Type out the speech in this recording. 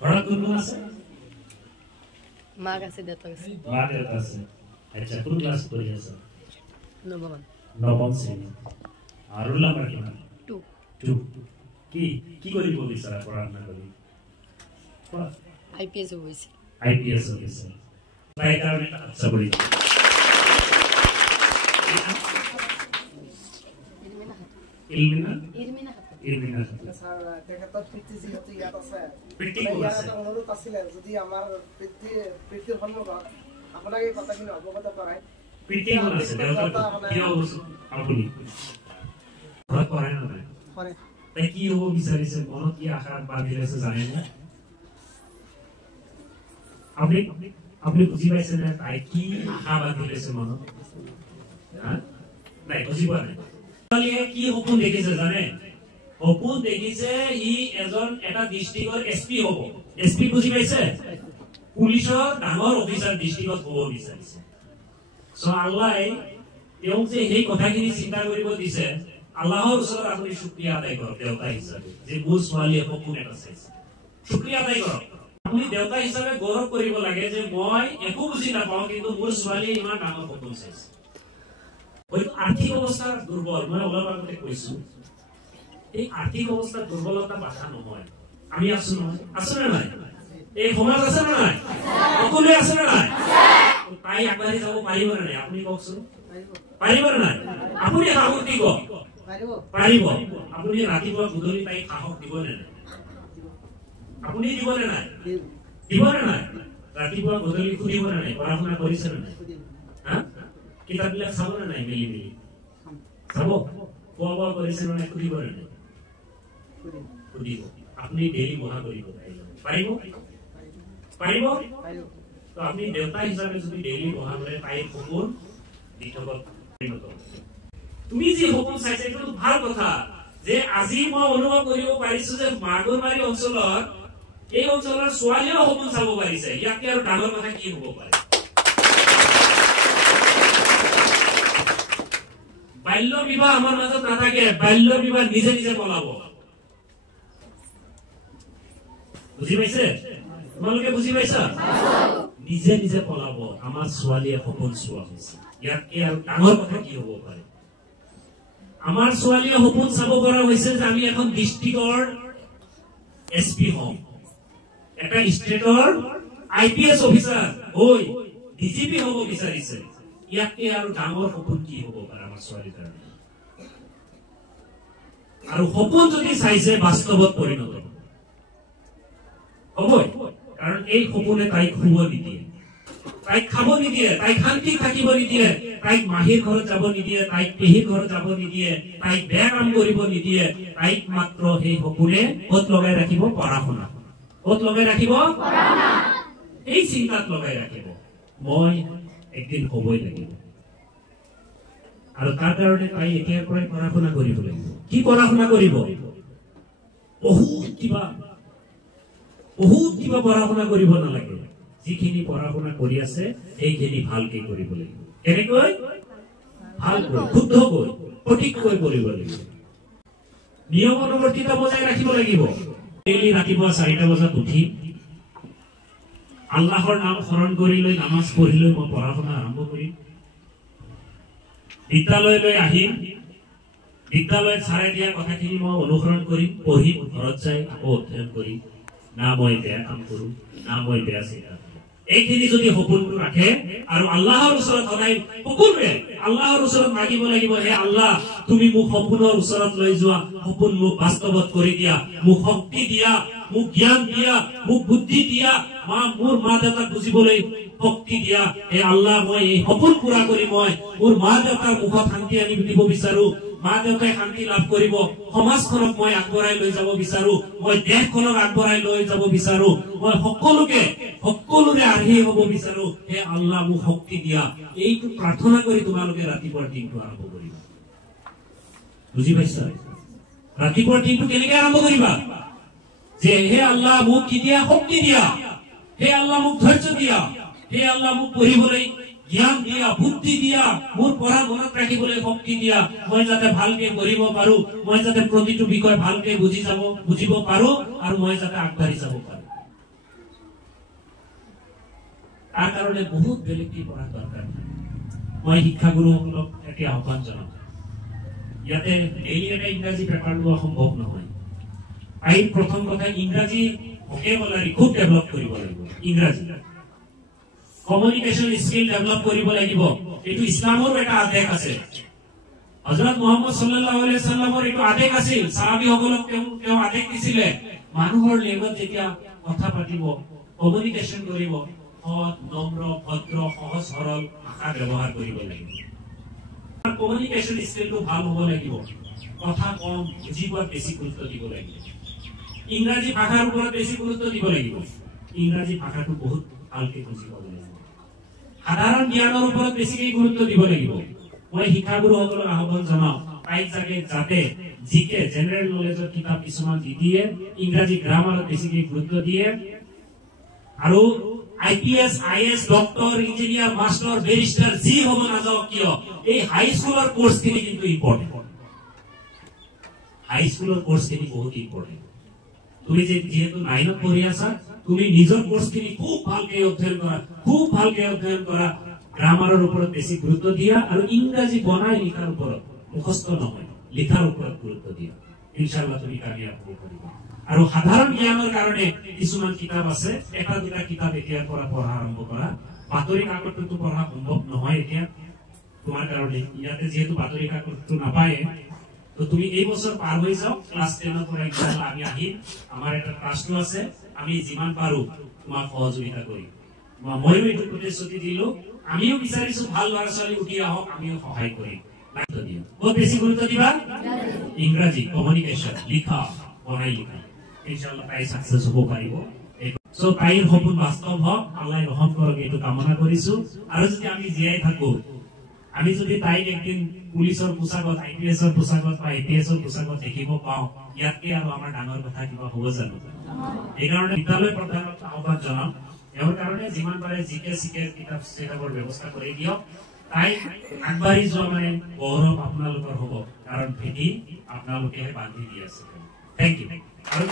ঘৰত কোন কোন আছে? মা আছে, দেউতা আছে। মা দেউতা আছে। আচ্ছা, কোন ক্লাস পঢ়ি আছা? নৱম শ্ৰেণী। আৰু ৰোল নম্বৰ কিমান? 2। কি কি কৰিব বিচাৰা পঢ়া শুনা কৰি? IPS হৈছে। IPS হৈছে। তাই কাৰণে আচ্ছা কৰি। ইলমিনা স্যাৰ তেখেতৰ পিতৃ যিহেতু ইয়াত আছে, পিতৃ ইয়াৰ এটা অনুৰোধ আছিলে যদি আমাৰ পিতৃৰ সন্মুখত আপোনাক এই কথাখিনি অৱগত কৰায়। পিতৃ কোন আছে? কিয় আপুনি ঘৰত পঢ়াই নহয়? কৰে। তাই কি হ'ব বিচাৰিছে, মনত কি আশা বান্ধি লৈছে জানে নে? আপুনি বুজি পাইছে নে তাই কি আশা বান্ধি লৈছে মনত? নাই বুজি পোৱা নাই। কি সপোন দেখিছে জানে? সপোন দেখিছে ই এটা ডিষ্ট্ৰিক্টৰ SP হ'ব। SP বুজি পাইছে? পুলিচৰ ডাঙৰ অফিচাৰ ডিষ্ট্ৰিক্টত হ'ব বিচাৰিছে। সো আল্লাহ তেওঁক যে সেই কথাখিনি চিন্তা কৰিব দিছে, আল্লাহৰ ওচৰত আপুনি শুকৰিয়া আদায় কৰক দেউতা হিচাপে যে মোৰ ছোৱালীয়ে সপোন এটা চাইছে। শুকৰিয়া আদায় কৰক। আপুনি দেউতা হিচাপে গৌৰৱ কৰিব লাগে যে মই একো বুজি নাপাওঁ কিন্তু মোৰ ছোৱালীয়ে ইমান ডাঙৰ সপোন চাইছে। হয়তো আৰ্থিক অৱস্থা দুৰ্বল, মই অলপ আগতে কৈছো এই আৰ্থিক অৱস্থা দুৰ্বলতা বাধা নহয়। আমি আছো নহয়, আছো নে নাই? এই সমাজ আছে নে নাই? সকলোৱে আছে নে নাই? তাই আগবাঢ়ি যাব পাৰিব নে নাই? আপুনি কওকচোন, পাৰিব নে নাই? আপুনি সাহস দিব পাৰিব? আপুনি ৰাতিপুৱা গধূলি তাইক সাহস দিব নে নাই? আপুনি দিব নে নাই? দিব নে নাই? ৰাতিপুৱা গধূলি সুধিব নে নাই পঢ়া শুনা কৰিছে নে নাই? কিতাপবিলাক চাব নে নাই? মিলি মিলি চাব। খোৱা বোৱা কৰিছে নে নাই সুধিব নে নাই? সুধিব। আপুনি ডেইলি পঢ়া কৰিব পাৰিব? পাৰিব? তো আপুনি দেউতা হিচাপে যদি ডেইলি পঢ়া কৰে তাইৰ সপোন দিঠকত পৰিণত হ'ব। তুমি যি সপোন চাইছা এইটো ভাল কথা যে আজি মই অনুভৱ কৰিব পাৰিছো যে মাগুৰমাৰী অঞ্চলত এই অঞ্চলৰ ছোৱালীয়েও সপোন চাব পাৰিছে। ইয়াতকে আৰু ডাঙৰ কথা কি হ'ব পাৰে? বাল্য বিবাহ আমাৰ মাজত নাথাকে। বাল্য বিবাহ নিজে নিজে পলাব। বুজি পাইছে? তোমালোকে বুজি পাইছা? নিজে নিজে পলাব। আমাৰ ছোৱালীয়ে সপোন চোৱা হৈছে। ইয়াতকে আৰু ডাঙৰ কথা কি হ'ব পাৰে? আমাৰ ছোৱালীয়ে সপোন চাব পৰা হৈছে যে আমি এখন ডিষ্ট্ৰিক্টৰ SP হম, এটা ষ্টেটৰ IPS অফিচাৰ হৈ DGP হ'ব বিচাৰিছে। ইয়াতকে আৰু ডাঙৰ সপোন কি হ'ব পাৰে আমাৰ ছোৱালীৰ কাৰণে? আৰু সপোন যদি চাইছে বাস্তৱত পৰিণত হ'বই। কাৰণ এই সপোনে তাইক শুব নিদিয়ে, তাইক খাব নিদিয়ে, তাইক শান্তি থাকিব নিদিয়ে, তাইক মাহীৰ ঘৰত যাব নিদিয়ে, তাইক পেহীৰ ঘৰত যাব নিদিয়ে, তাইক বেয়া কাম কৰিব নিদিয়ে। তাইক মাত্ৰ সেই সপোনে ক'ত লগাই ৰাখিব? পঢ়া শুনা। ক'ত লগাই ৰাখিব? এই চিন্তাত লগাই ৰাখিব মই একদিন হ'বই লাগিব। আৰু তাৰ কাৰণে তাই এতিয়াৰ পৰাই পঢ়া শুনা কৰিব লাগিব। কি পঢ়া শুনা কৰিব? বহুত কিবা পঢ়া শুনা কৰিব নালাগে। যিখিনি পঢ়া শুনা কৰি আছে সেইখিনি ভালকে কৰিব লাগিব। কেনেকৈ? ভালকৈ, শুদ্ধকৈ, সঠিককৈ কৰিব লাগিব। নিয়ম অনুৱৰ্তিতা বজাই ৰাখিব লাগিব। ডেইলি ৰাতিপুৱা 4টা বজাত উঠি আল্লাহৰ নাম স্মৰণ কৰি লৈ নামাজ পঢ়ি লৈ মই পঢ়া শুনা আৰম্ভ কৰিম। বিদ্যালয়লৈ আহিম, বিদ্যালয়ত ছাৰে দিয়া কথাখিনি মই অনুসৰণ কৰিম, পঢ়িম, ঘৰত যাই আকৌ অধ্যয়ন কৰিম। না মই বেয়া কাম কৰো, না মই বেয়া চিন্তা কৰো। এইখিনি যদি সপোনটো ৰাখে আৰু আল্লাহৰ ওচৰত সদায় সকলোৱে আল্লাহৰ ওচৰত মাগিব লাগিব, হে আল্লাহ তুমি মোক সপোনৰ ওচৰত লৈ যোৱা, সপোন মোক বাস্তৱত কৰি দিয়া, মোক শক্তি দিয়া, মোক জ্ঞান দিয়া, মোক বুদ্ধি দিয়া, মোৰ মা দেউতাক বুজিবলৈ শক্তি দিয়া। হে আল্লাহ মই এই সপোন পুৰা কৰি মই মোৰ মা দেউতাৰ মুখত শান্তি আনি দিব বিচাৰো। মা দেউতাই শান্তি লাভ কৰিব, সমাজখনক মই আগবঢ়াই লৈ যাব বিচাৰো, মই দেশখনক আগবঢ়াই লৈ যাব বিচাৰো, মই সকলোৰে আৰ্হি হ'ব বিচাৰো। হে আল্লাহ মোক শক্তি দিয়া। এইটো প্ৰাৰ্থনা কৰি তোমালোকে ৰাতিপুৱাৰ দিনটো আৰম্ভ কৰিবা। বুজি পাইছা? ৰাতিপুৱাৰ দিনটো কেনেকে আৰম্ভ কৰিবা? যে হে আল্লাহ মোক কেতিয়া শক্তি দিয়া, হে আল্লাহ মোক ধৈৰ্য দিয়া, হে আল্লাহ মোক পঢ়িবলৈ জ্ঞান দিয়া, বুদ্ধি দিয়া, মোৰ পঢ়া মনত ৰাখিবলৈ শক্তি দিয়া, মই যাতে ভালকে পঢ়িব পাৰো, মই যাতে প্ৰতিটো বিষয় ভালকে বুজিব পাৰো আৰু মই যাতে আগবাঢ়ি যাব পাৰো। তাৰ কাৰণে বহুত বেলেগকৈ পঢ়া দৰকাৰ। মই শিক্ষাগুৰুসকলক এতিয়া আহ্বান জনাম, ইয়াতে ডেইলি এটা ইংৰাজী পেপাৰ লোৱা সম্ভৱ নহয়। তাই প্ৰথম কথা ইংৰাজী ভকেবুলাৰী খুব ডেভেলপ কৰিব লাগিব। ইংৰাজী কমিউনিকেশ্যন স্কিল ডেভেলপ কৰিব লাগিব। এইটো ইছলামৰ এটা আদেশ আছে। হযৰত মুহাম্মদ সাল্লাল্লাহু আলাইহি সাল্লামৰ এইটো আদেশ আছিল। সাহাবীসকলক তেওঁ আদেশ দিছিলে মানুহৰ লগত যেতিয়া কথা পাতিব, কমিউনিকেশ্যন কৰিব, সৎ, নম্ৰ, ভদ্ৰ, সহজ সৰল ভাষা ব্যৱহাৰ কৰিব লাগিব। কমিউনিকেশ্যন স্কিলটো ভাল হ'ব লাগিব। কথা কম, বুজি পোৱাত বেছি গুৰুত্ব দিব লাগিব। ইংৰাজী ভাষাৰ ওপৰত বেছি গুৰুত্ব দিব লাগিব। ইংৰাজী ভাষাটো বহুত ভালকে বুজি পাব লাগিব। সাধাৰণ জ্ঞানৰ ওপৰত বেছিকে গুৰুত্ব দিব লাগিব। মই শিক্ষাগুৰুসকলক আহ্বান জনাওঁ, তাইক যাতে জিকে জেনেৰেল নলেজৰ কিতাপ কিছুমান দি দিয়ে, ইংৰাজী গ্ৰামাৰত বেছিকে গুৰুত্ব দিয়ে, আৰু IPS, IS, doctor, engineer, master, barrister যি হ'ব নাযাওক কিয়, এই হাই স্কুলৰ কোৰ্চখিনি কিন্তু ইম্পৰ্টেণ্ট। হাই স্কুলৰ কোৰ্চখিনি বহুত ইম্পৰ্টেণ্ট। তুমি যেহেতু 9ত পঢ়ি আছা, তুমি নিজৰ কোৰ্চখিনি খুব ভালকে অধ্যয়ন কৰা, গ্ৰামাৰৰ ওপৰত বেছি গুৰুত্ব দিয়া, আৰু ইংৰাজী বনাই লিখাৰ ওপৰত, মুখস্থ নহয়, লিখাৰ ওপৰত গুৰুত্ব দিয়া। ইনশাআল্লাহ তুমি কামিয়াব হ'ব পাৰিবা। আৰু সাধাৰণ জ্ঞানৰ কাৰণে কিছুমান কিতাপ আছে, এটা দুটা কিতাপ এতিয়াৰ পৰা পঢ়া আৰম্ভ কৰা। বাতৰি কাকতটো পঢ়া সম্ভৱ নহয় এতিয়া তোমাৰ কাৰণে, ইয়াতে যিহেতু বাতৰি কাকতটো নাপায়, তো তুমি এই বছৰ পাৰ হৈ যাও। ক্লাছ 10ৰ পৰা ইনশাআল্লাহ আমি আহিম। আমাৰ এটা ট্ৰাষ্টটো আছে, আমি যিমান পাৰো তোমাক সহযোগিতা কৰিম। ময়ো এইটো প্ৰতিশ্ৰুতি দিলো, আমিও বিচাৰিছো ভাল ল'ৰা ছোৱালী উঠি আহক, আমিও সহায় কৰিম। বহুত বেছি গুৰুত্ব দিবা ইংৰাজী কমিউনিকেশ্যন, লিখা, বনাই লিখা। ইনশাআল্লাহ তাই সাকসেস হ'ব পাৰিব। সো তাইৰ সপোন বাস্তৱ হওক, আল্লাহ ৰহম কৰক, এইটো কামনা কৰিছো। আৰু যদি আমি জীয়াই থাকো, আমি যদি তাইক একদিন পুলিচৰ পোছাকত, IPSৰ পোছাকত বা APSৰ পোছাকত দেখিব পাওঁ, ইয়াতকে আৰু আমাৰ ডাঙৰ কথা কিবা হ'ব জানো? এইকাৰণে বিদ্যালয় প্ৰধানক আহ্বান জনাম, তেওঁৰ কাৰণে যিমান পাৰে জিকে চিকে কিতাপ চিতাপৰ ব্যৱস্থা কৰি দিয়ক। তাই আগবাঢ়ি যোৱা মানে গৌৰৱ আপোনালোকৰ হ'ব, কাৰণ ভেটি আপোনালোকেহে বান্ধি দি আছে। Thank you. আৰু